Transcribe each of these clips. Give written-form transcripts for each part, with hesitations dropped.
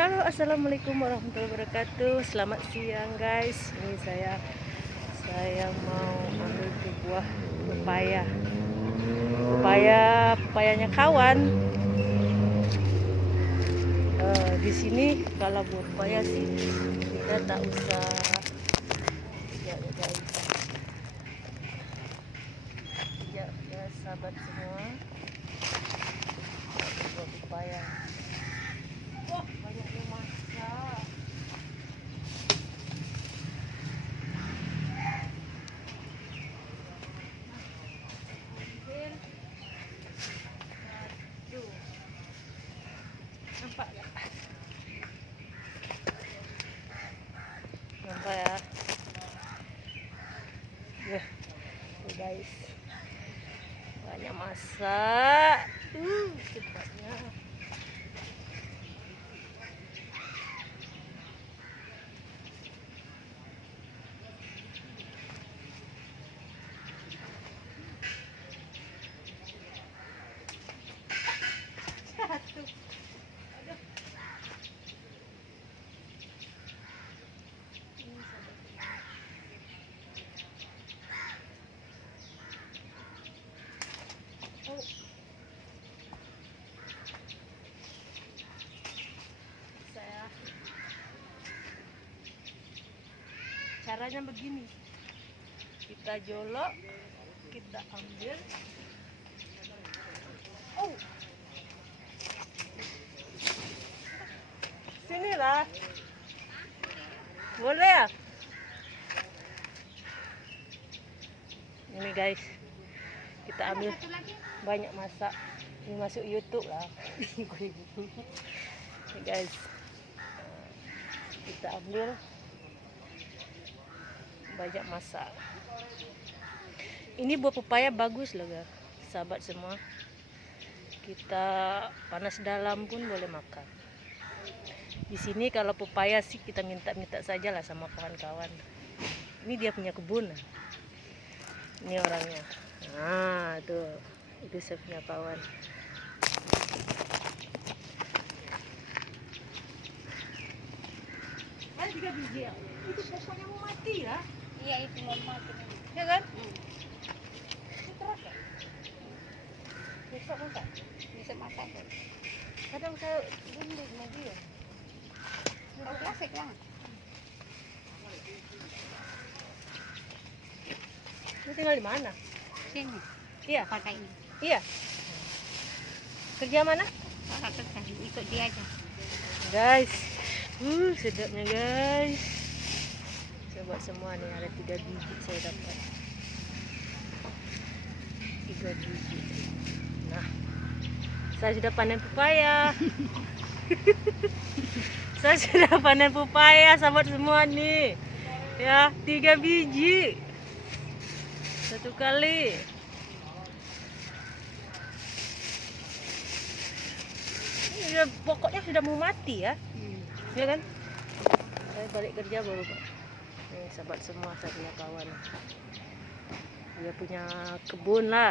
Halo, assalamualaikum warahmatullahi wabarakatuh. Selamat siang guys. Ini saya mau ambil buah pepaya. Pepayanya kawan. Di sini kalau buah pepaya sih kita tak usah ya guys. Ya sahabat semua. Buah pepaya. Wah, banyaknya masa. Nampak ya? Nampak ya? Ya, tuh guys. Banyak masa. Cepatnya. Caranya begini, kita jolok, kita ambil. Oh, sinilah, boleh ya? Ini guys, kita ambil banyak masak. Ini masuk YouTube lah. Ini guys, kita ambil banyak masak. Ini buah pepaya bagus loh guys, sahabat semua. Kita panas dalam pun boleh makan. Di sini kalau pepaya sih kita minta saja lah sama kawan-kawan. Ini dia punya kebun. Ini orangnya. Nah, tuh. Itu saya punya kawan. Kan 3 biji ya? Itu pokoknya mau mati ya? Iya, itu mau mati. Ya kan? Itu terasa. Besok masak? Bisa masak tuh. Kadang saya gendut sama dia. Oh, klasik lah. Lu tinggal di mana? Sini, Iya. pakai ini. Iya. Kerja mana? Kalau kerja, ikut dia aja. Guys. Sedapnya guys. Saya buat semua nih, ada 3 biji saya dapat. 3 biji. Nah, saya sudah panen pepaya. Saya sudah panen pepaya, sahabat semua nih. Ya, 3 biji. Satu kali. Ini pokoknya sudah mau mati ya. Ya kan? Saya balik kerja baru Pak. Nih sahabat semua, saya punya kawan. Dia punya kebun lah.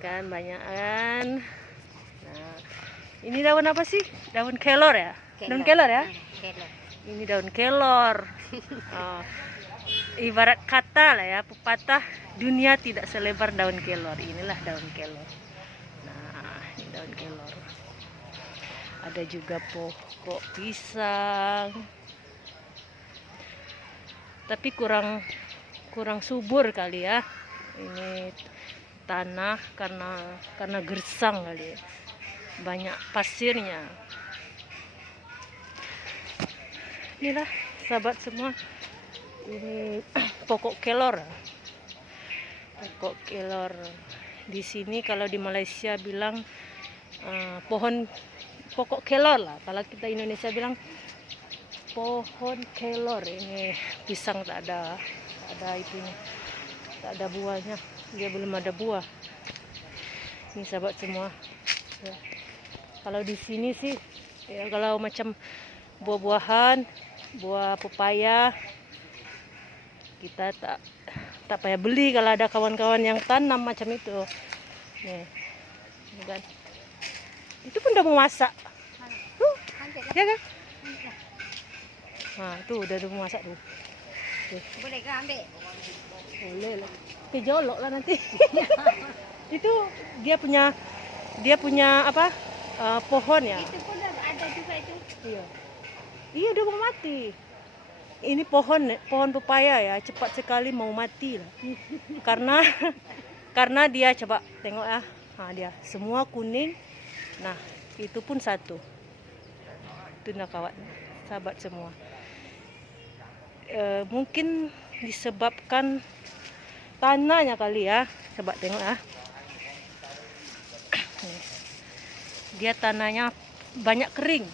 Kan banyak kan. Nah, ini daun apa sih? Daun kelor ya? Daun kelor ya? Kelor. Ini daun kelor. Oh, ibarat kata lah ya, pepatah, dunia tidak selebar daun kelor. Inilah daun kelor. Nah, ini daun kelor. Ada juga pokok pisang. Tapi kurang subur kali ya. Ini tanah karena gersang kali ya. Banyak pasirnya. Inilah sahabat semua. Ini pokok kelor. Pokok kelor. Di sini kalau di Malaysia bilang pokok kelor lah. Kalau kita Indonesia bilang pohon kelor. Ini pisang tak ada itunya, tak ada buahnya. Dia belum ada buah. Ini sahabat semua. Ya. Kalau di sini sih, ya kalau macam buah-buahan, buah pepaya, kita tak payah beli kalau ada kawan-kawan yang tanam macam itu. Nih, kan? Itu pun udah mau masak. Ya kan? Nah, tuh udah masak tuh. Tuh. Boleh ke ambil? Boleh lah. Kejolok lah nanti. Itu dia punya apa? Pohon ya. Itu pun ada juga itu. Iya. Iya, udah mau mati. Ini pohon pepaya ya, cepat sekali mau mati lah. Karena dia coba tengok ya. Nah, dia semua kuning. Nah, itu pun satu. Itu nah kawan, sahabat semua. Mungkin disebabkan tanahnya kali ya. Coba tengok ya. Dia tanahnya banyak kering.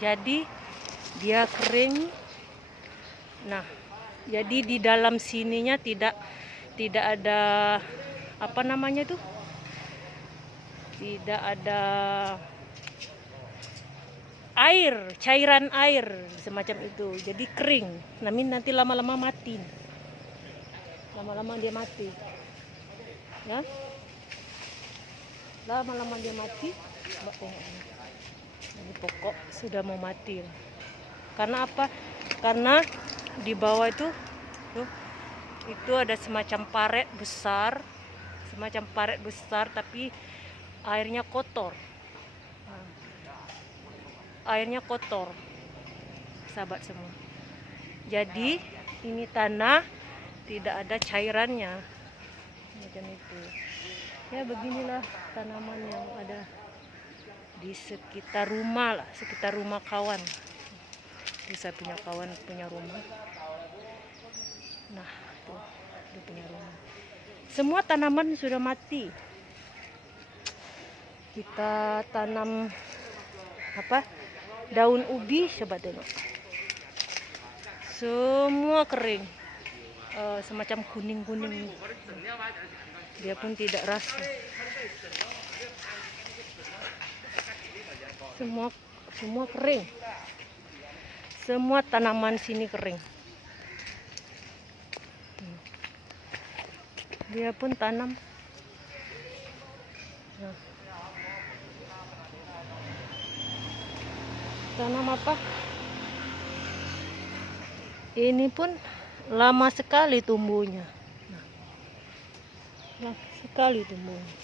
Jadi dia kering. Nah, jadi di dalam sininya tidak ada apa namanya itu? Tidak ada air, cairan air semacam itu. Jadi kering. Nanti lama-lama mati. Lama-lama dia mati. Ya. Lama-lama dia mati. Coba tengok ini. Ini pokok sudah mau mati. Karena apa? Karena di bawah itu tuh, itu ada semacam paret besar, tapi airnya kotor. Nah, airnya kotor, sahabat semua. Jadi ini tanah tidak ada cairannya, macam itu. Ya beginilah tanaman yang ada di sekitar rumah lah, sekitar rumah kawan. Bisa punya kawan punya rumah. Nah, tuh dia punya rumah. Semua tanaman sudah mati. Kita tanam apa? Daun ubi, coba tengok. Semua kering. Semacam kuning-kuning. Dia pun tidak rasa. Semua kering. Semua tanaman sini kering. Dia pun tanam. Nah. Tanam apa? Ini pun lama sekali tumbuhnya. Nah. Lama sekali tumbuhnya.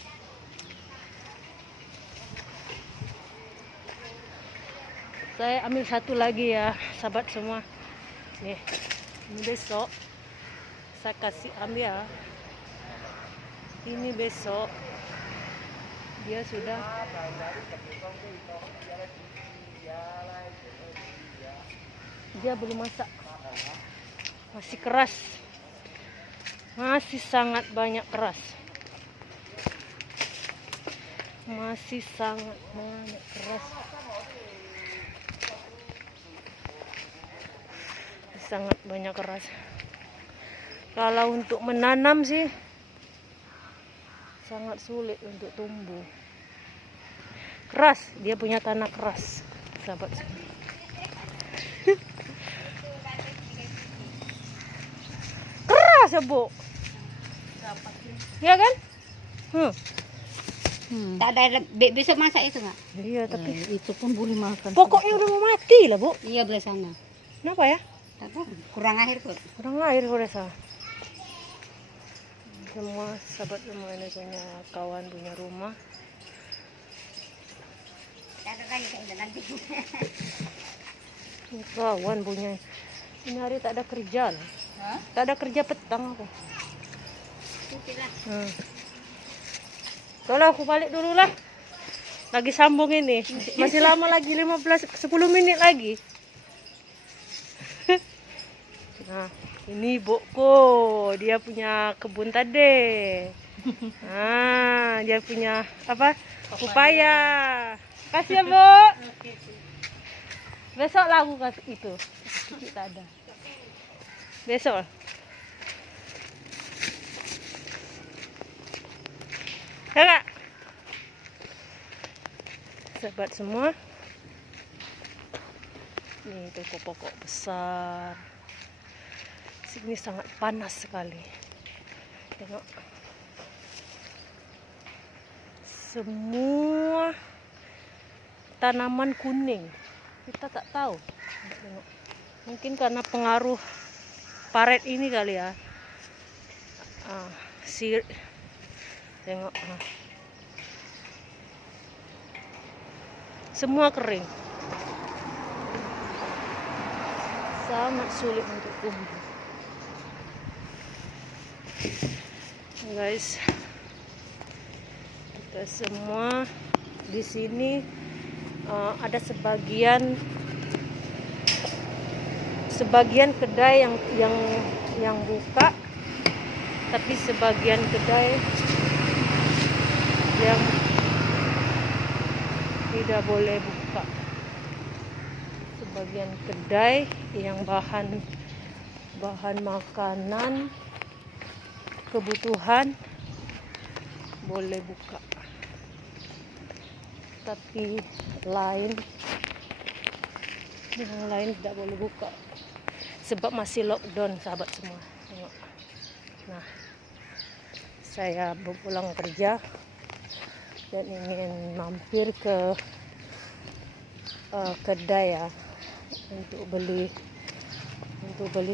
Saya ambil satu lagi ya, sahabat semua. Nih, ini besok saya kasih ambil ya. Ini besok dia sudah belum masak, masih keras, masih sangat banyak keras, sangat banyak keras. Kalau untuk menanam sih sangat sulit untuk tumbuh. Keras, dia punya tanah keras, sahabat. Keras ya, Bu. Ya kan? Tak ada besok masak itu nggak? Iya, tapi Itu pun boleh makan. pokoknya udah mau mati lah, Bu. Iya belah sana. Kenapa ya? Tak tahu, kurang air kok. Kurang air kok rasa. Semua sahabat semua ini punya kawan punya rumah. Tak ada lagi tak ada nanti. Ini kawan punya. Ini hari tak ada kerja lah. Hah? Tak ada kerja petang aku. Itulah. Tolong aku balik dulu lah. Lagi sambung ini. Masih lama lagi 10 menit lagi. Nah, ini Bokko, dia punya kebun tadi. Nah, dia punya apa? Pepaya. Kasih ya, Bu. Besok lah aku kasih itu. Kita ada. Besok. Kakak. Sahabat semua. Ini pokok-pokok besar. Sini sangat panas sekali. Tengok. Semua tanaman kuning. Kita tak tahu. Tengok. Mungkin karena pengaruh paret ini kali ya. Tengok. Semua kering. Sangat sulit untuk tumbuh. Guys, kita semua di sini ada sebagian kedai yang buka, tapi sebagian kedai yang tidak boleh buka. Sebagian kedai yang bahan makanan kebutuhan boleh buka, tapi yang lain tidak boleh buka sebab masih lockdown, sahabat semua. Tengok. Nah, saya pulang kerja dan ingin mampir ke kedai ya untuk beli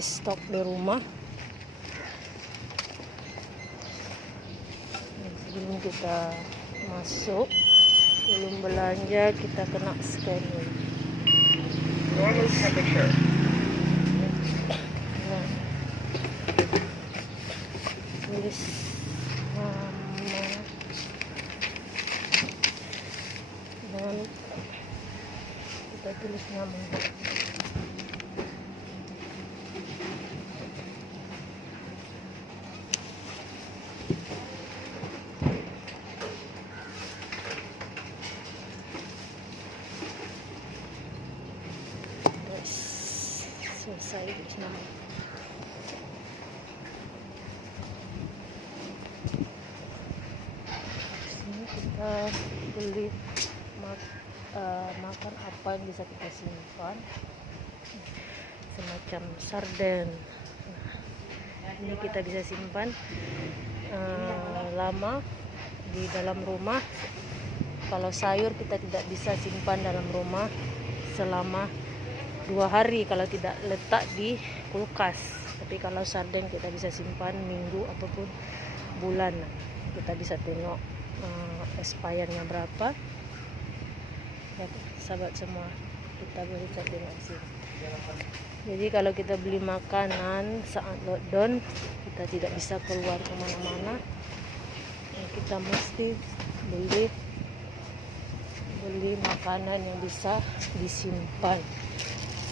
stok di rumah. Sebelum kita masuk, sebelum belanja, kita kena scanning. Nah, tulis nama, dan kita tulis nama. Selesai tulis nama. Sini kita beli makan apa yang bisa kita simpan, semacam sarden. Ini kita bisa simpan lama di dalam rumah. Kalau sayur kita tidak bisa simpan dalam rumah selama 2 hari kalau tidak letak di kulkas. Tapi kalau sarden kita bisa simpan minggu ataupun bulan. Kita bisa tengok expirednya berapa. Ya, sahabat semua, kita boleh tengok sini. Jadi kalau kita beli makanan saat lockdown, kita tidak bisa keluar kemana-mana. Kita mesti beli makanan yang bisa disimpan,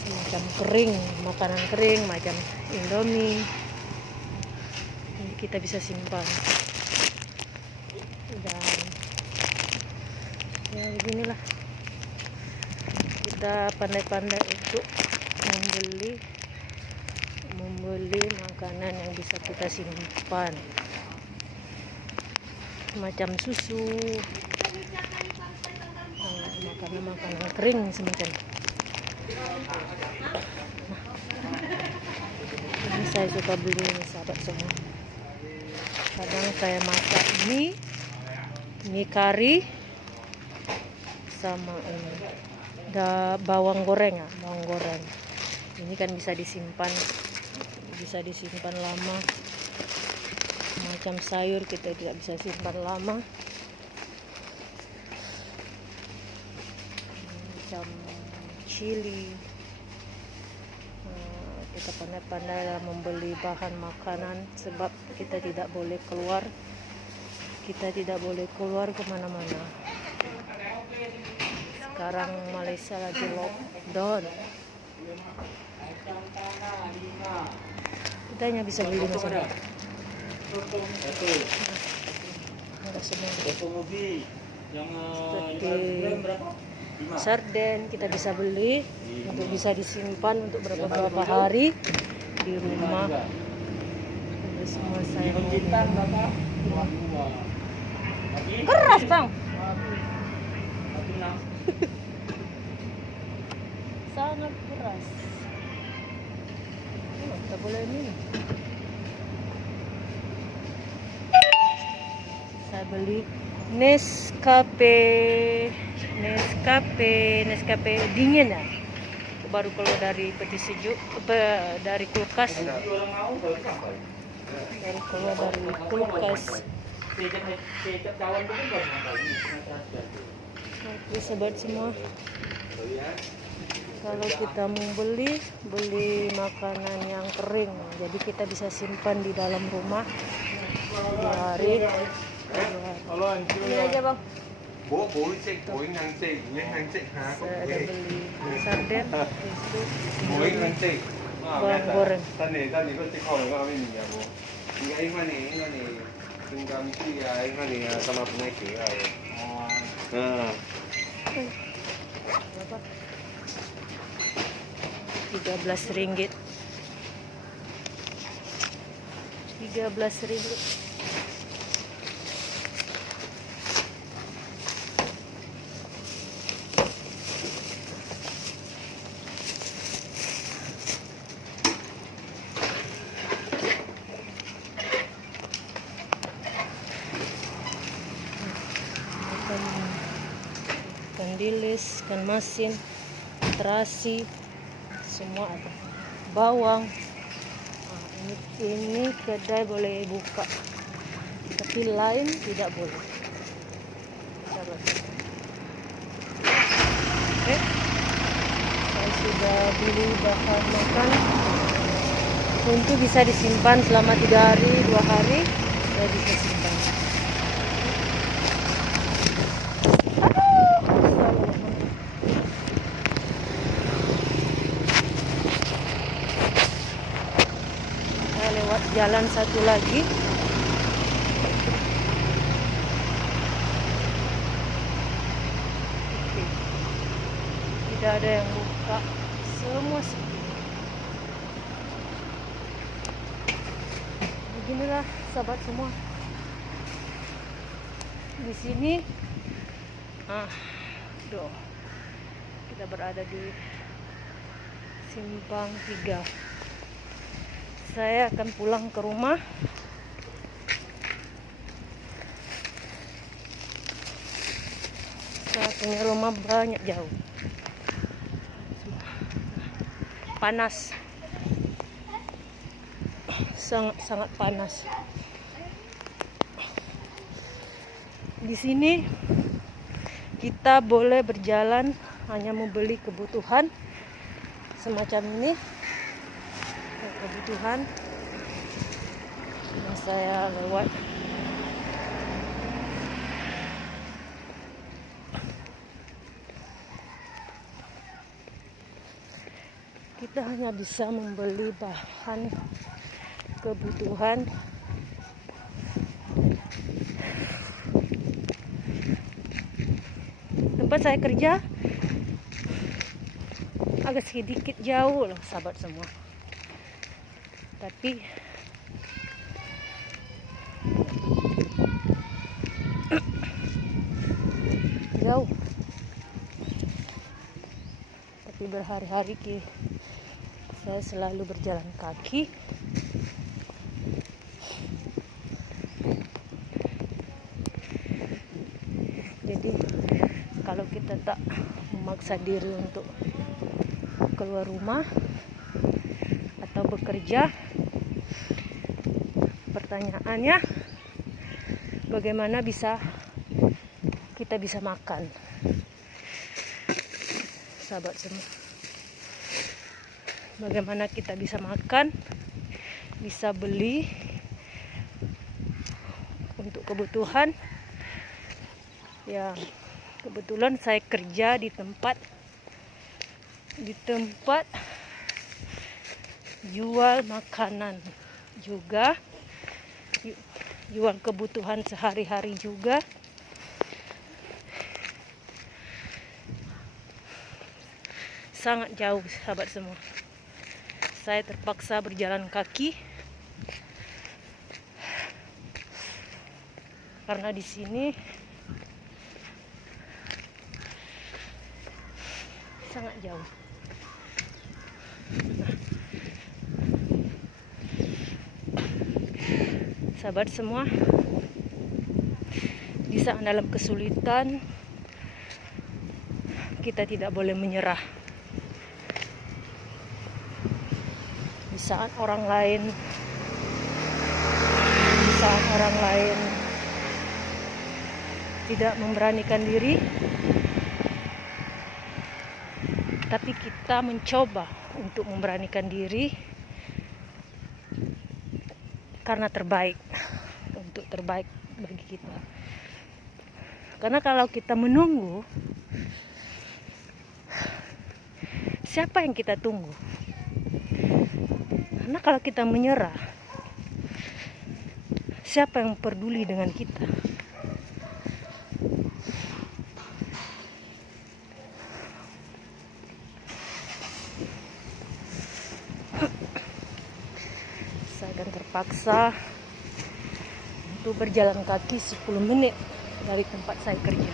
semacam kering, makanan kering macam Indomie. Ini kita bisa simpan. Dan ya beginilah, kita pandai-pandai untuk membeli makanan yang bisa kita simpan, macam susu, makanan kering semacam. Ini saya suka beli ini, sahabat semua. Kadang saya masak mie kari sama ini bawang goreng ya, bawang goreng. Ini kan bisa disimpan lama. Macam sayur kita tidak bisa simpan lama. Macam chili. Kita pandai-pandai membeli bahan makanan sebab kita tidak boleh keluar. Kita tidak boleh keluar kemana-mana. Sekarang Malaysia lagi lockdown. Kita hanya bisa beli di sana. Ada semua. Seperti sarden kita bisa beli untuk bisa disimpan untuk beberapa hari di rumah. Ada semua saya keras bang. Sangat keras. Kita boleh ini. Saya beli Nescafe Nescafe dingin ya, baru keluar dari peti sejuk, dari kulkas, baru keluar dari kulkas. Oke sobat semua, kalau kita mau beli makanan yang kering, jadi kita bisa simpan di dalam rumah 2 hari. Ini aja bang. Bố bối ngang chị, nhé ngang chị hả? Saya ada beli sarden, Bối ngang chị. bawang goreng. Tadi kau cek kau nggak ini ya bu. Enggak ini nih. Tinggal sih ya ini sama penaiki ya. Nah. Berapa? 13 ringgit. 13 ringgit. Ikan dilis, ikan masin, terasi, semua ada. Bawang. Nah, ini kedai boleh buka, tapi lain tidak boleh. Oke, saya sudah beli bahan makan untuk bisa disimpan selama 3 hari 2 hari, saya bisa simpan. Lewat jalan satu lagi, oke. Tidak ada yang buka, semua sepi. Beginilah sahabat semua, di sini kita berada di Simpang 3. Saya akan pulang ke rumah. Saya punya rumah banyak jauh. Panas. Sangat panas. Di sini kita boleh berjalan hanya membeli kebutuhan semacam ini. Kebutuhan yang saya lewat. Kita hanya bisa membeli bahan kebutuhan tempat saya kerja agak sedikit jauh loh sahabat semua, tapi jauh, tapi berhari-hari saya selalu berjalan kaki. Jadi kalau kita tak memaksa diri untuk keluar rumah atau bekerja, pertanyaannya bagaimana kita bisa makan, sahabat semua. Bagaimana kita bisa makan, bisa beli untuk kebutuhan. Ya, kebetulan saya kerja di tempat jual makanan juga, jual kebutuhan sehari-hari juga. Sangat jauh sahabat semua. Saya terpaksa berjalan kaki karena di sini sangat jauh. Sahabat semua, di saat dalam kesulitan kita tidak boleh menyerah. Di saat orang lain tidak memberanikan diri, tapi kita mencoba untuk memberanikan diri karena terbaik, untuk terbaik bagi kita. Karena kalau kita menunggu, siapa yang kita tunggu? Karena kalau kita menyerah, siapa yang peduli dengan kita? Saya akan terpaksa untuk berjalan kaki 10 menit dari tempat saya kerja.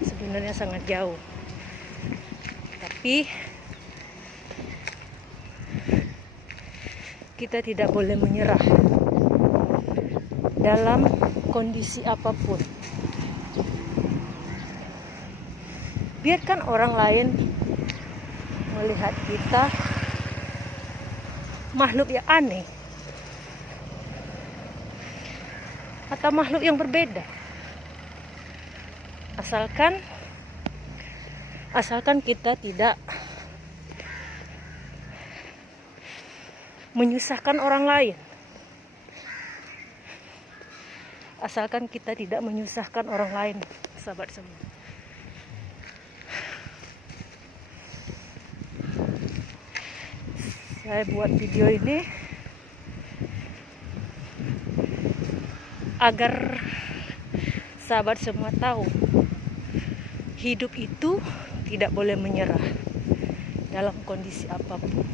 Sebenarnya sangat jauh, tapi kita tidak boleh menyerah dalam kondisi apapun. Biarkan orang lain melihat kita makhluk yang aneh atau makhluk yang berbeda, asalkan kita tidak menyusahkan orang lain, asalkan kita tidak menyusahkan orang lain, sahabat semua. Saya buat video ini agar sahabat semua tahu, hidup itu tidak boleh menyerah dalam kondisi apapun.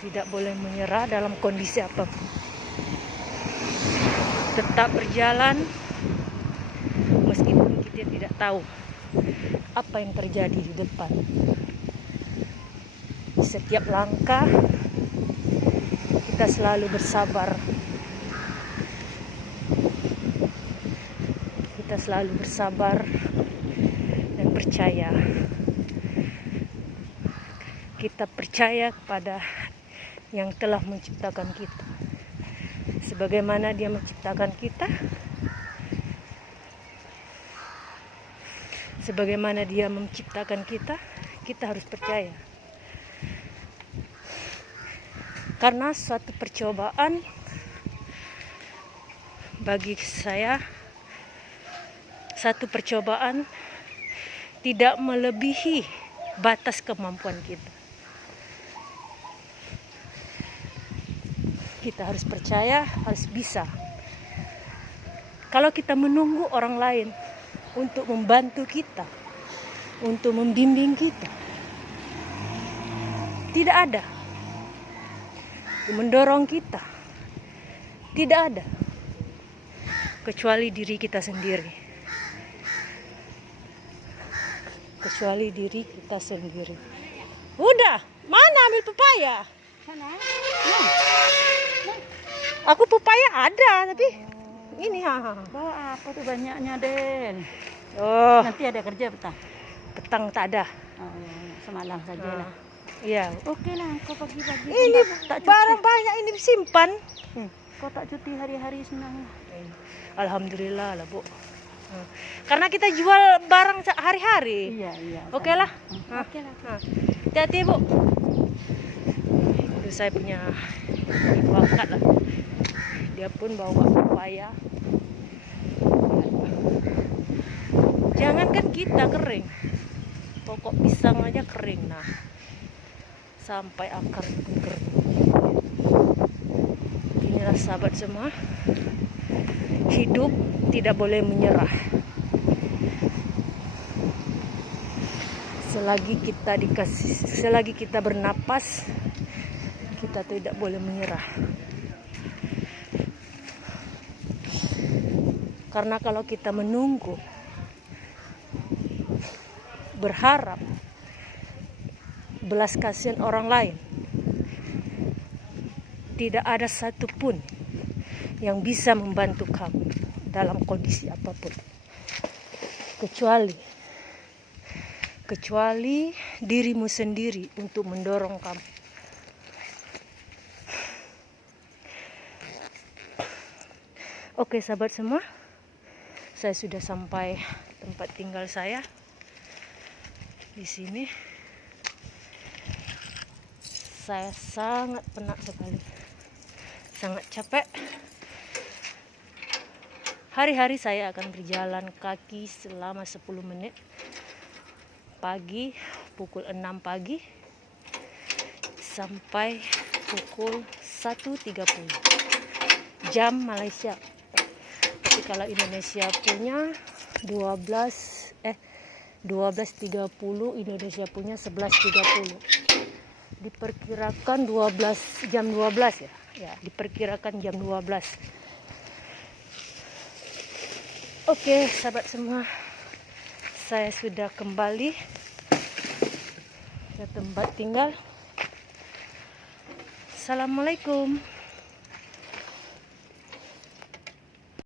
Tidak boleh menyerah dalam kondisi apapun. Tetap berjalan meskipun kita tidak tahu apa yang terjadi di depan. Setiap langkah kita selalu bersabar. Kita selalu bersabar dan percaya. Kita percaya kepada yang telah menciptakan kita. Sebagaimana Dia menciptakan kita, sebagaimana Dia menciptakan kita, kita harus percaya. Karena suatu percobaan bagi saya, satu percobaan tidak melebihi batas kemampuan kita. Kita harus percaya, harus bisa. Kalau kita menunggu orang lain untuk membantu kita, untuk membimbing kita, tidak ada yang mendorong kita, tidak ada, kecuali diri kita sendiri. Kecuali diri kita sendiri. Udah, mana ambil pepaya? Sana. Aku pepaya ada, tapi ini Bawa apa tuh banyaknya, Den? Oh, Nanti ada kerja petang. petang tak ada. Oh, semalam saja lah. Iya. Oke lah, kau pagi-pagi. Ini tak barang banyak ini simpan. Kau tak cuti hari-hari senang. Alhamdulillah lah, Bu. Karena kita jual barang hari-hari. Iya. Oke lah. Oke lah. Hati-hati, Bu. Itu saya punya ibu angkat lah. Dia pun bawa pepaya. Jangankan kita kering, pokok pisang aja kering. Nah, sampai akar pun kering. Inilah sahabat semua, hidup tidak boleh menyerah. Selagi kita bernapas, kita tidak boleh menyerah. Karena kalau kita menunggu, berharap belas kasihan orang lain, tidak ada satupun yang bisa membantu kamu dalam kondisi apapun. Kecuali dirimu sendiri untuk mendorong kamu. Oke sahabat semua, saya sudah sampai tempat tinggal saya di sini. Saya sangat penat sekali, sangat capek. Hari-hari saya akan berjalan kaki selama 10 menit. Pagi pukul 6 pagi sampai pukul 1.30 jam Malaysia. Tapi kalau Indonesia punya 12.30, Indonesia punya 11.30. Diperkirakan 12 ya. Ya, diperkirakan jam 12. Oke, sahabat semua. Saya sudah kembali ke tempat tinggal. Assalamualaikum.